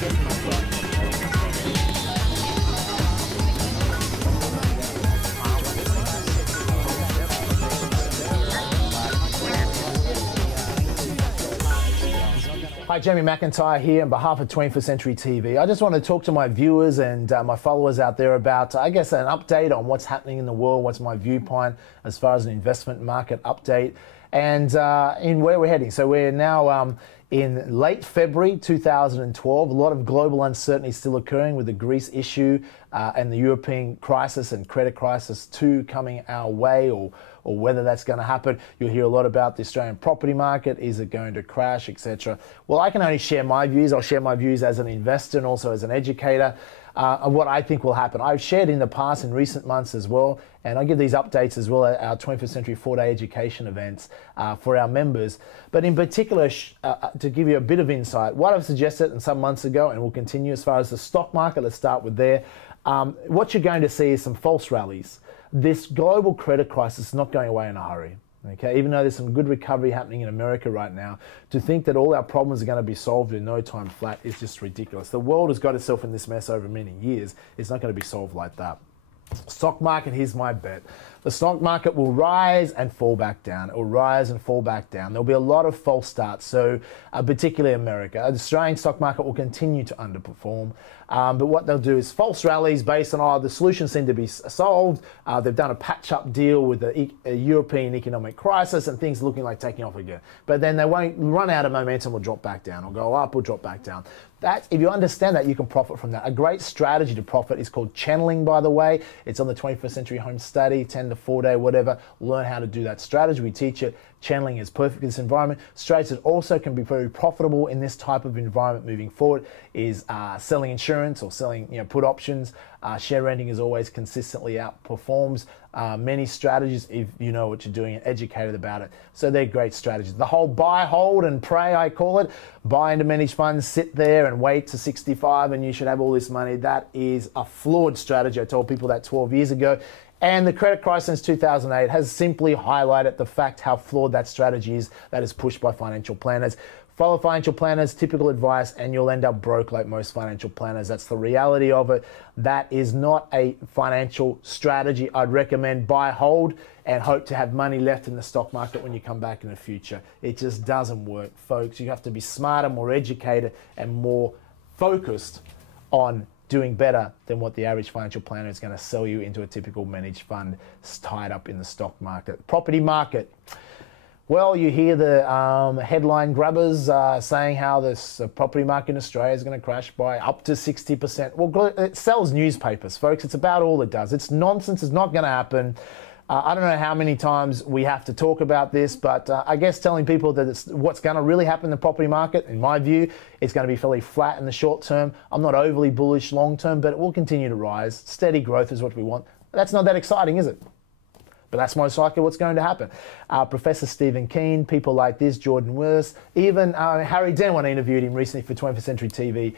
Hi, Jamie McIntyre here on behalf of 21st Century TV. I just want to talk to my viewers and my followers out there about, I guess, an update on what's happening in the world, what's my viewpoint as far as an investment market update, and in where we're heading. So we're now in late February 2012. A lot of global uncertainty still occurring with the Greece issue and the European crisis and credit crisis 2 coming our way, or whether that's going to happen. You'll hear a lot about the Australian property market. Is it going to crash, etc.? Well, I can only share my views. I'll share my views as an investor and also as an educator of what I think will happen. I've shared in the past, in recent months as well, and I give these updates as well at our 21st Century 4-day education events for our members. But in particular, to give you a bit of insight, what I've suggested some months ago, and will continue as far as the stock market, let's start with there. What you're going to see is some false rallies. This global credit crisis is not going away in a hurry. Okay, even though there's some good recovery happening in America right now, to think that all our problems are going to be solved in no time flat is just ridiculous. The world has got itself in this mess over many years. It's not going to be solved like that. Stock market, here's my bet. The stock market will rise and fall back down. It will rise and fall back down. There'll be a lot of false starts, so particularly America. The Australian stock market will continue to underperform. But what they'll do is false rallies based on, the solutions seem to be solved. They've done a patch-up deal with the European economic crisis and things looking like taking off again. But then they won't run out of momentum or drop back down, or go up or drop back down. If you understand that, you can profit from that. A great strategy to profit is called channeling, by the way. It's on the 21st Century Home Study, 10 to 4-day, whatever. Learn how to do that strategy. We teach it. Channeling is perfect in this environment. Strategies that also can be very profitable in this type of environment moving forward is selling insurance or selling put options. Share renting is always consistently outperforms many strategies if you know what you're doing and educated about it. So they're great strategies. The whole buy, hold and pray, I call it. Buy into managed funds, sit there and wait to 65 and you should have all this money. That is a flawed strategy. I told people that 12 years ago. And the credit crisis since 2008 has simply highlighted the fact how flawed that strategy is that is pushed by financial planners. Follow financial planners, typical advice, and you'll end up broke like most financial planners. That's the reality of it. That is not a financial strategy. I'd recommend buy, hold, and hope to have money left in the stock market when you come back in the future. It just doesn't work, folks. You have to be smarter, more educated, and more focused on doing better than what the average financial planner is going to sell you into a typical managed fund tied up in the stock market. Property market. Well, you hear the headline grabbers saying how this property market in Australia is going to crash by up to 60%. Well, it sells newspapers, folks. It's about all it does. It's nonsense. It's not going to happen. I don't know how many times we have to talk about this, but I guess telling people that it's what's going to really happen in the property market, in my view, it's going to be fairly flat in the short term. I'm not overly bullish long term, but it will continue to rise. Steady growth is what we want. That's not that exciting, is it? But that's most likely what's going to happen. Professor Stephen Keen, people like this, Jordan Willis, even Harry Den, when I interviewed him recently for 21st Century TV,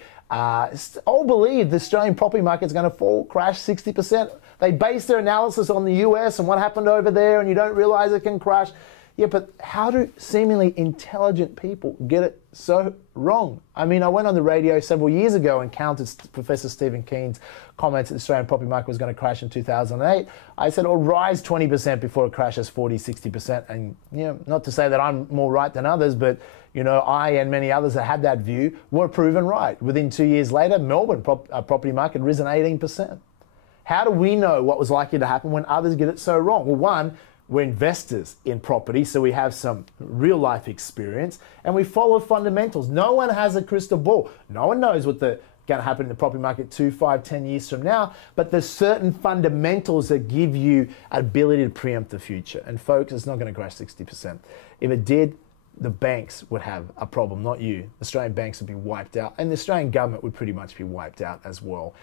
all believe the Australian property market is going to fall, crash 60%. They base their analysis on the US and what happened over there, and you don't realize it can crash. Yeah, but how do seemingly intelligent people get it so wrong? I mean, I went on the radio several years ago and counted Professor Stephen Keen's comments that the Australian property market was going to crash in 2008. I said it'll rise 20% before it crashes 40, 60%. And, not to say that I'm more right than others, but, I and many others that had that view were proven right. Within 2 years later, Melbourne property market had risen 18%. How do we know what was likely to happen when others get it so wrong? Well, one, we're investors in property, so we have some real life experience and we follow fundamentals. No one has a crystal ball. No one knows what's going to happen in the property market 2, 5, 10 years from now, but there's certain fundamentals that give you ability to preempt the future. And folks, it's not going to crash 60%. If it did, the banks would have a problem, not you. Australian banks would be wiped out, and the Australian government would pretty much be wiped out as well.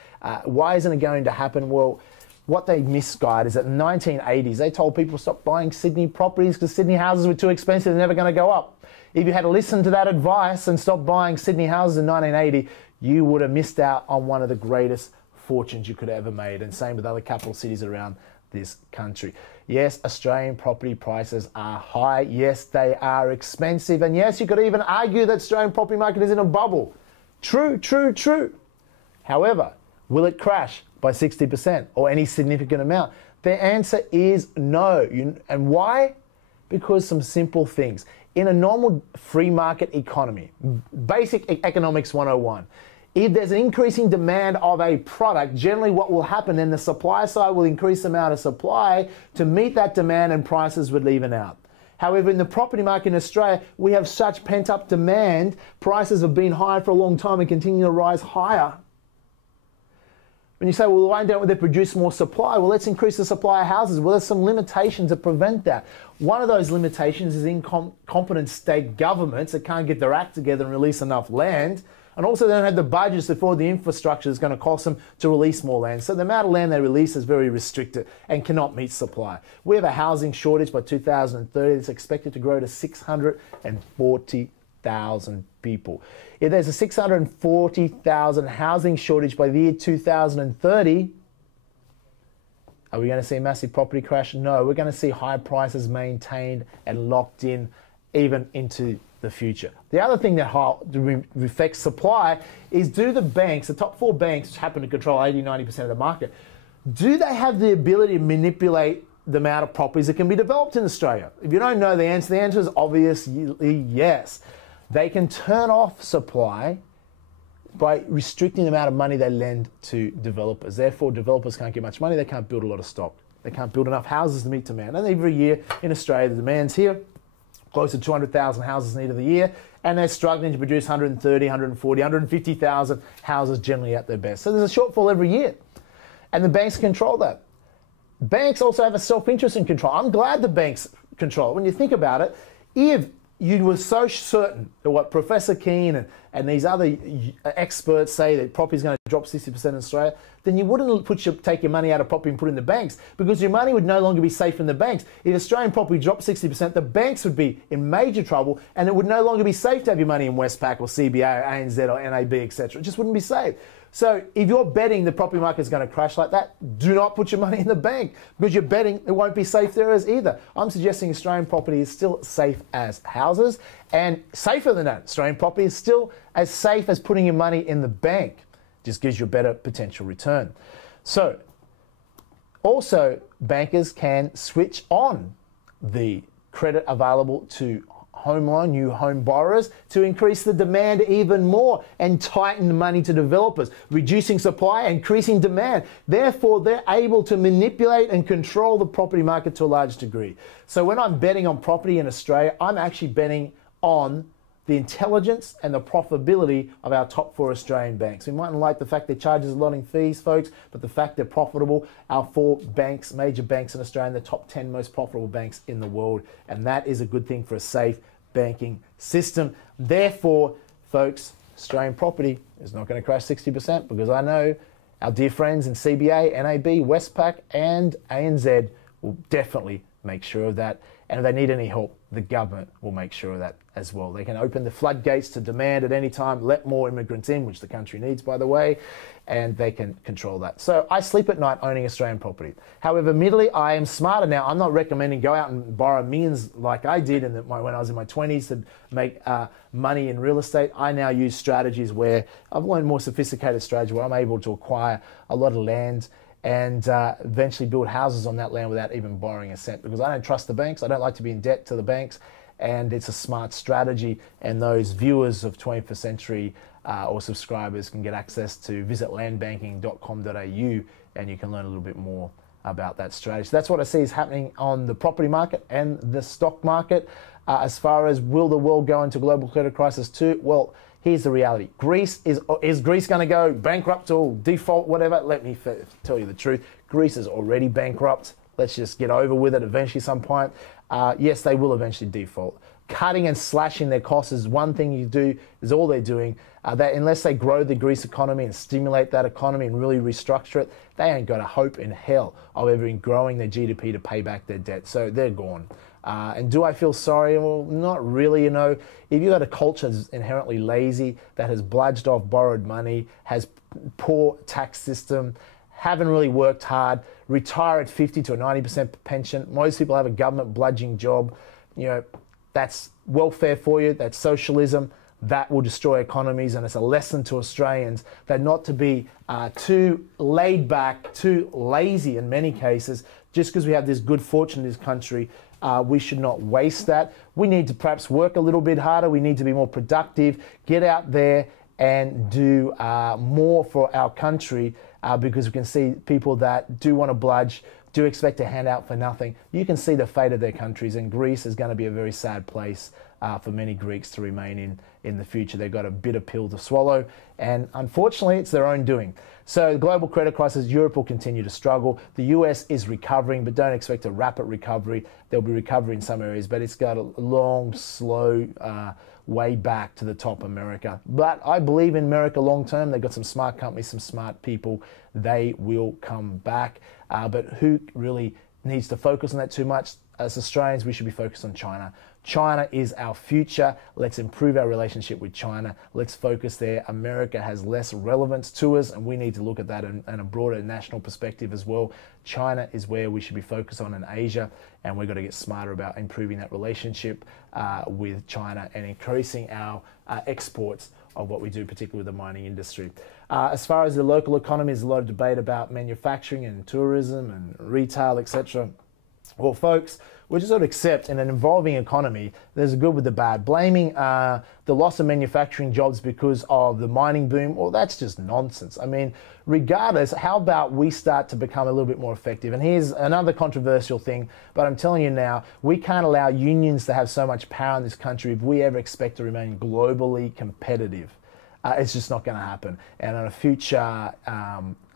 Why isn't it going to happen? Well, what they misguide is that in the 1980s, they told people to stop buying Sydney properties because Sydney houses were too expensive, they're never going to go up. If you had listened to that advice and stopped buying Sydney houses in 1980, you would have missed out on one of the greatest fortunes you could have ever made, and same with other capital cities around this country. Yes, Australian property prices are high. Yes, they are expensive. And yes, you could even argue that Australian property market is in a bubble. True, true, true. However, will it crash by 60% or any significant amount? The answer is no. And why? Because some simple things. In a normal free market economy, basic economics 101, if there's an increasing demand of a product, generally what will happen, then the supply side will increase the amount of supply to meet that demand and prices would even out. However, in the property market in Australia, we have such pent-up demand, prices have been high for a long time and continue to rise higher. When you say, well, why don't they produce more supply? Well, let's increase the supply of houses. Well, there's some limitations to prevent that. One of those limitations is incompetent state governments that can't get their act together and release enough land. And also they don't have the budgets to afford the infrastructure that's going to cost them to release more land. So the amount of land they release is very restricted and cannot meet supply. We have a housing shortage by 2030 that's expected to grow to 640,000 people. If there's a 640,000 housing shortage by the year 2030, are we going to see a massive property crash? No, we're going to see high prices maintained and locked in even into the future. The other thing that affects supply is, do the banks, the top 4 banks, which happen to control 80-90% of the market, do they have the ability to manipulate the amount of properties that can be developed in Australia? If you don't know the answer is obviously yes. They can turn off supply by restricting the amount of money they lend to developers. Therefore, developers can't get much money, they can't build a lot of stock. They can't build enough houses to meet demand. And every year in Australia, the demand's here. Close to 200,000 houses needed a year, and they're struggling to produce 130, 140, 150,000 houses generally at their best. So there's a shortfall every year, and the banks control that. Banks also have a self-interest in control. I'm glad the banks control it. When you think about it, if you were so certain that what Professor Keane and these other experts say that property is going to drop 60% in Australia, then you wouldn't take your money out of property and put it in the banks, because your money would no longer be safe in the banks. If Australian property dropped 60%, the banks would be in major trouble, and it would no longer be safe to have your money in Westpac or CBA or ANZ or NAB, etc. It just wouldn't be safe. So if you're betting the property market is going to crash like that, do not put your money in the bank, because you're betting it won't be safe there as either. I'm suggesting Australian property is still safe as houses, and safer than that, Australian property is still as safe as putting your money in the bank. Just gives you a better potential return. So also, bankers can switch on the credit available to new home borrowers to increase the demand even more and tighten the money to developers, reducing supply, increasing demand. Therefore, they're able to manipulate and control the property market to a large degree. So when I'm betting on property in Australia, I'm actually betting on the intelligence and the profitability of our top 4 Australian banks. We mightn't like the fact they charge us a lot in fees, folks, but the fact they're profitable, our 4 banks, major banks in Australia, the top 10 most profitable banks in the world, and that is a good thing for a safe banking system. Therefore, folks, Australian property is not going to crash 60%, because I know our dear friends in CBA, NAB, Westpac, and ANZ will definitely make sure of that. And if they need any help, the government will make sure of that as well. They can open the floodgates to demand at any time, let more immigrants in, which the country needs, by the way, and they can control that. So I sleep at night owning Australian property. However, admittedly, I am smarter now. I'm not recommending go out and borrow millions like I did when I was in my 20s to make money in real estate. I now use strategies where I've learned more sophisticated strategy where I'm able to acquire a lot of land and eventually build houses on that land without even borrowing a cent, because I don't trust the banks. I don't like to be in debt to the banks, and it's a smart strategy. And those viewers of 21st Century or subscribers can get access to visit landbanking.com.au, and you can learn a little bit more about that strategy. That's what I see is happening on the property market and the stock market. As far as will the world go into global credit crisis too? Well, here's the reality. Is Greece going to go bankrupt or default, whatever? Let me tell you the truth. Greece is already bankrupt. Let's just get over with it eventually some point. Yes, they will eventually default. Cutting and slashing their costs is one thing you do, is all they're doing. Unless they grow the Greece economy and stimulate that economy and really restructure it, they ain't got a hope in hell of ever growing their GDP to pay back their debt. So they're gone. And do I feel sorry? Well, not really. You know, if you've got a culture that's inherently lazy, that has bludged off borrowed money, has poor tax system, haven't really worked hard, retire at 50 to a 90% pension, most people have a government bludgeoning job, you know, that's welfare for you, that's socialism. that will destroy economies, and it's a lesson to Australians that not to be too laid back, too lazy in many cases. Just because we have this good fortune in this country, we should not waste that. We need to perhaps work a little bit harder. We need to be more productive, get out there and do more for our country, because we can see people that do want to bludge, do expect a handout for nothing. You can see the fate of their countries, and Greece is going to be a very sad place for many Greeks to remain in the future. They've got a bitter pill to swallow, and unfortunately it's their own doing. So the global credit crisis, Europe will continue to struggle. The US is recovering, but don't expect a rapid recovery. There'll be recovery in some areas, but it's got a long, slow way back to the top, America. But I believe in America long term. They've got some smart companies, some smart people. They will come back. But who really needs to focus on that too much? As Australians, we should be focused on China. China is our future. Let's improve our relationship with China. Let's focus there. America has less relevance to us, and we need to look at that in a broader national perspective as well. China is where we should be focused on in Asia, and we've got to get smarter about improving that relationship with China and increasing our exports of what we do, particularly with the mining industry. As far as the local economy, there's a lot of debate about manufacturing and tourism and retail, etc. Well, folks, we just got to accept in an evolving economy, there's the good with the bad. Blaming the loss of manufacturing jobs because of the mining boom, well, that's just nonsense. I mean, regardless, how about we start to become a little bit more effective? And here's another controversial thing, but I'm telling you now, we can't allow unions to have so much power in this country if we ever expect to remain globally competitive. It's just not going to happen. And on a future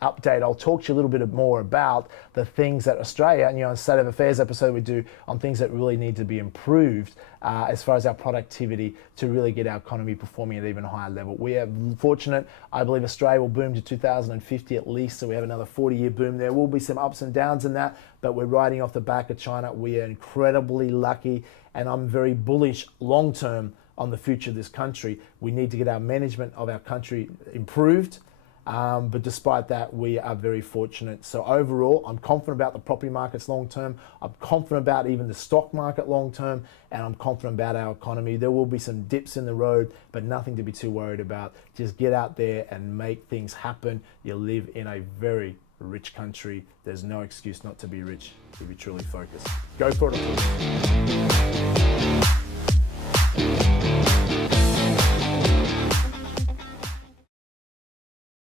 update, I'll talk to you a little bit more about the things that Australia, and the State of Affairs episode we do on things that really need to be improved as far as our productivity to really get our economy performing at an even higher level. We are fortunate. I believe Australia will boom to 2050 at least, so we have another 40-year boom. There will be some ups and downs in that, but we're riding off the back of China. We are incredibly lucky, and I'm very bullish long-term on the future of this country. We need to get our management of our country improved, but despite that, we are very fortunate. So overall, I'm confident about the property markets long term. I'm confident about even the stock market long term, and I'm confident about our economy. There will be some dips in the road, but nothing to be too worried about. Just get out there and make things happen. You live in a very rich country. There's no excuse not to be rich if you truly focus. Go for it.